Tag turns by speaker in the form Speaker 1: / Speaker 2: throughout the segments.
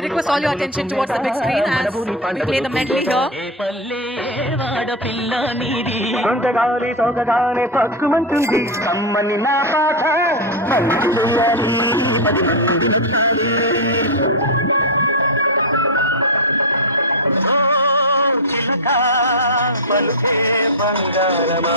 Speaker 1: request all your attention towards the big screen as we play the medley here.
Speaker 2: ఏ పల్లె వాడపిల్ల నీది
Speaker 3: కొంతగాలి సోకగానే పక్కుమంటుంది కమ్మని నా పాట మంచి చెయ్యాలి పది మంది ఓ చిలుక పలుకే బంగారమా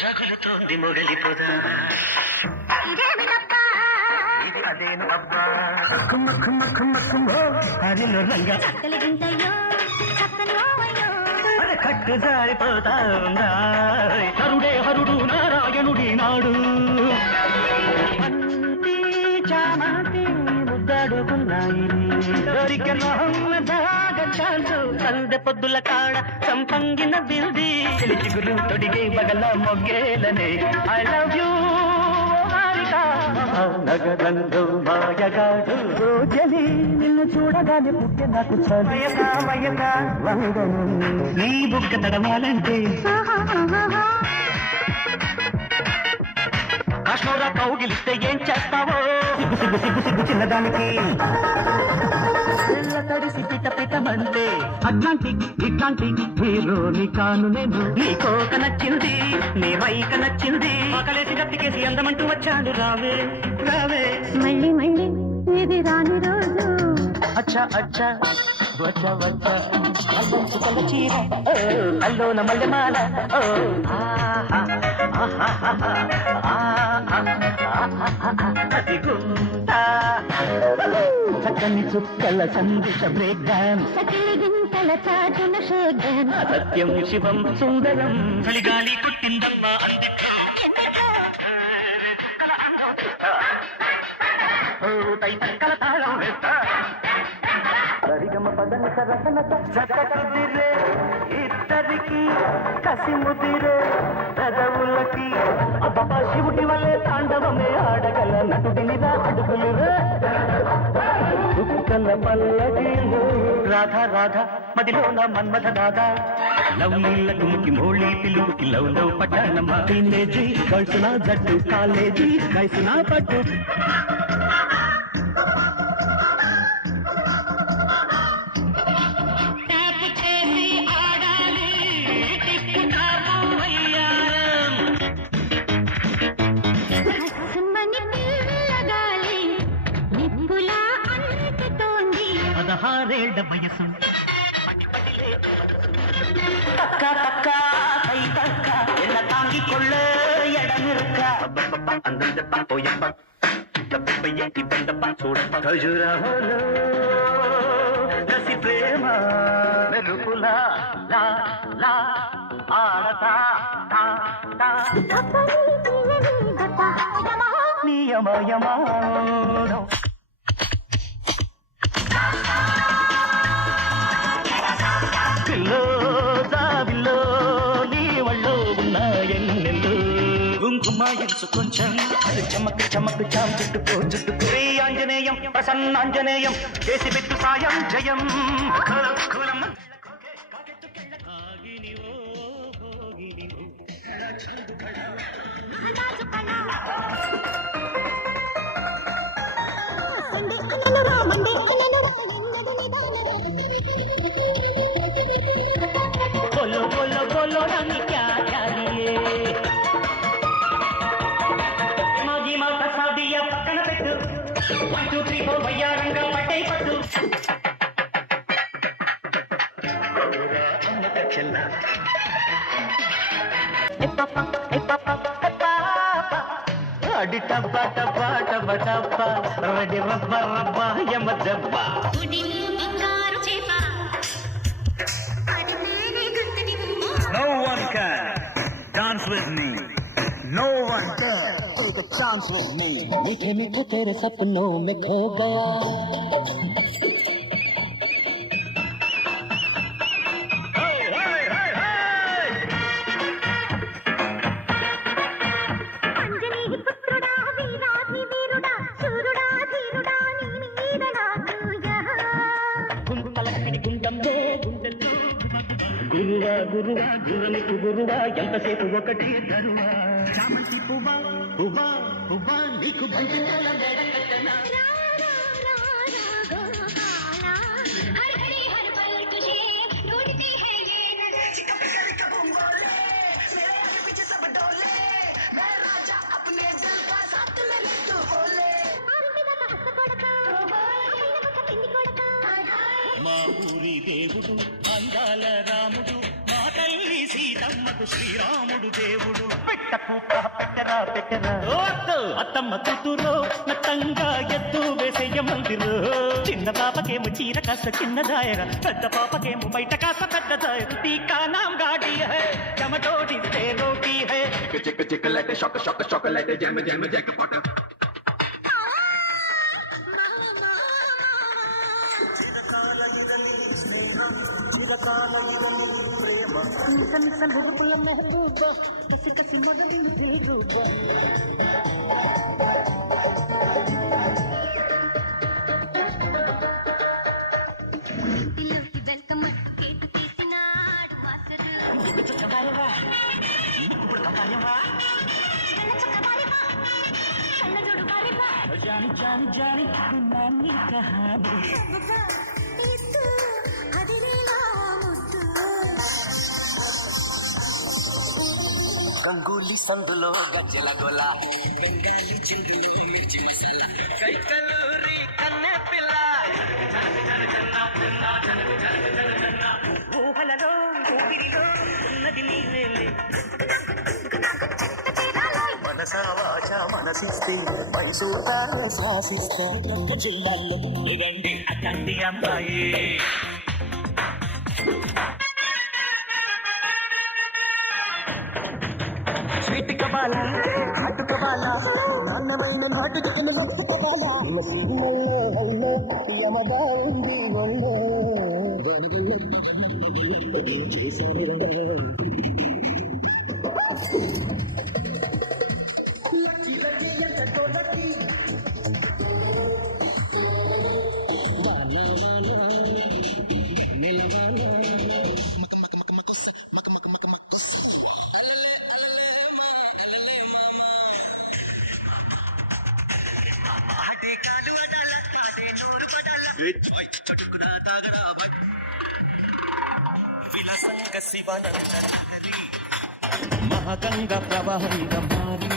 Speaker 3: కృష్ణయ్య మొగలిపోదా ఇది అదేను అబ్బా. కుమ్మ కుమ్మ కుమ్మ కుమ్మ హరిలో రంగ. అరే కట్టు జారిపోతా ఉందా హరుడే హరుడు నారాయణుడి నాడు. చామంతి ముద్దాడుకున్నాయి. దొరికిన సందె పొద్దుల కాడ సంపంగిన బిల్ది. చిగురు తొడిగే బగల మొగ్గేలనే. ఐ లవ్ యూ నగరంలో మాయగాడు. రోజని నిన్ను చూడగానే పుట్టే నాకు నీ బుక్క తడవాలంటే. కౌగిలిస్తే ఏం చేస్తావో? సిగ్గు సిగ్గు సిగ్గు సిగ్గు చిన్నదానికి. పిల్ల తడిసి పిట పిటమంటే అట్లాంటి ఇట్లాంటి హీరోని కాను నేను. నీ కోక నచ్చింది నీ వైక నచ్చింది ఆకలేసి గట్టికేసి అందమంటూ వచ్చాడు రావే రావే.
Speaker 4: మళ్ళీ మళ్ళీ ఇది రాని రోజు.
Speaker 3: అచ్చా అచ్చా వచ్చా వచ్చా అల్లం చుక్కల చీర ఓ, అల్లోన మల్లెమాల ఓ. ఆహా, ఆహాహా, ఆహా, చక్కని చుక్కల సందేశ బ్రేక్ డాన్స్
Speaker 4: సకిలి గింతల చాటున షేగన్
Speaker 3: సత్యం శివం సుందరం చలిగాలి కొట్టిందమ్మా అందుకో చుక్కల అందం చూస్తా. ఓ, తై చక్కల తాళం వేస్తా సరిగమ పదన సరసన ఇద్దరికి కసి ముదిరే రాధా రాధా మదిలో నా మన్మథ దాదా. లవ్ నీళ్ళ తుమ్కి మోళీ పిలుపుకి లవ్ లవ్ పట్టణమా టీనేజీ కలిసిన జట్టు కాలేజీ కలిసిన పట్టు. అందం పోయప్ప దెబ్బయ్య ఇబ్బందప్ప చూడప్ప ఖజురహోలో కసి ప్రేమ మెరుపులా లా లా ఆడతా తా తా
Speaker 4: యమా
Speaker 3: ఇచ్చు కొంచెం చమక్ చమక్ చాం చుట్టుకో చుట్టుకో. శ్రీ ఆంజనేయం ప్రసన్నాంజనేయం చేసి పెట్టు సాయం జయం. కులం వన్ టూ త్రీ ఫోర్ వయ్యారంగా పట్టే పట్టు చెల్ల అడి టప్ప టప్ప టప్ప టప్ప పడి రబ్బ రబ్బ యమ దెబ్బ
Speaker 4: బంగారు చేప
Speaker 3: No one can dance with me. No one can take a chance with me.
Speaker 2: मीठे मीठे तेरे सपनों में खो गया
Speaker 3: Hey, hey, hey, hey!
Speaker 4: Anjani పుత్రుడా వీరాది వీరుడా శూరుడా ధీరుడా నీ మీద నాకు యహ.
Speaker 2: గుండలక్కడి గుండంలో గుండెల్లో
Speaker 3: గురువా గురువా గురునికి గురువా ఎంతసేపు ఒకటి తరువా చామంతి హుబా దేవుడు అందాల రాముడు మా తల్లి సీతమ్మకు శ్రీరాముడు దేవుడు. పెట్టకు పెట్టరా పెట్టరా. అత్తమ్మ కూతురు నత్తంగా ఎత్తు వేసేయ మందిరు. చిన్న పాపకేమో చీర కాస్త చిన్న దాయర పెద్ద పాపకేమో బయట కాస్త పెద్ద దాయర టీకా నాం గాడి హై చమటోడి తే రోటీ హై.
Speaker 5: chick chick like a shock shock shock like a jam
Speaker 4: ಕನಸನ ಹುಡುಕುಲ ಮೆಹಬೂಬ
Speaker 3: ಕಸಿ ಕಸಿ ಮೊದಲಿನ ಬೇರೂಪ जानी
Speaker 4: जानी जानी नानी कहाँ
Speaker 2: గంగూలీ సందులో గజ్జల గొల. కైకలూరి కన్నె
Speaker 3: మనసా వాచ మనసిస్తే
Speaker 2: మైసూతార శాసిస్తా
Speaker 3: ఇదండి. అతండి అమ్మాయి. స్వీట్ కబాల హాట్ కబాల నాన్నమైన నాటు చికెన్ మహగంగ ప్రవహంగా మారి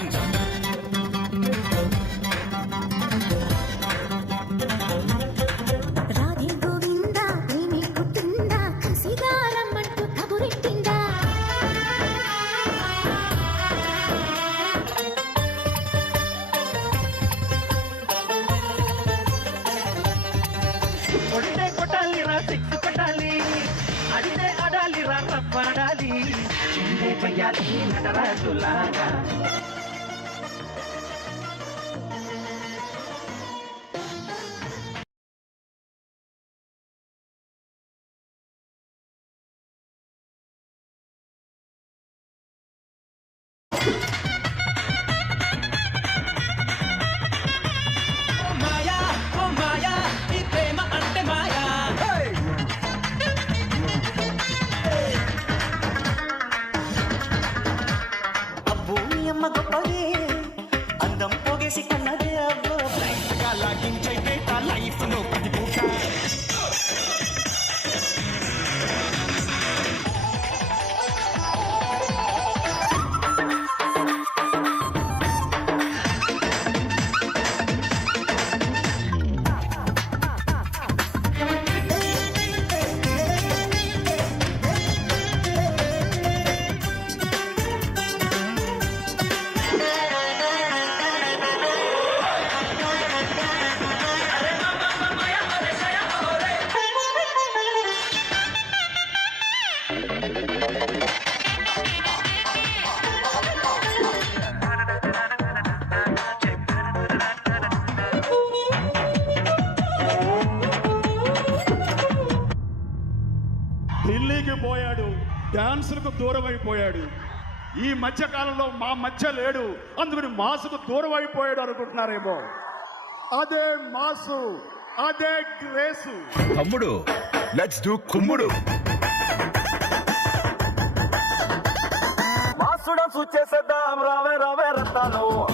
Speaker 3: చెయ్యాలి నటరాజులాగా చేసి పోగేసి కన్నదే అబ్బో లైఫ్గా లాగించైతే లైఫ్లో ప్రతి పూట.
Speaker 6: పోయాడు. డాన్సులకు దూరం అయిపోయాడు ఈ మధ్య కాలంలో మా మధ్య లేడు. అందుకని మాసుకు దూరం అయిపోయాడు అనుకుంటున్నారేమో. అదే మాసు అదే గ్రేసు.
Speaker 5: తమ్ముడు లెట్స్ డూ కుమ్ముడు.
Speaker 4: మాసుడ చేసేద్దాం. రావే రావే రత్తాలు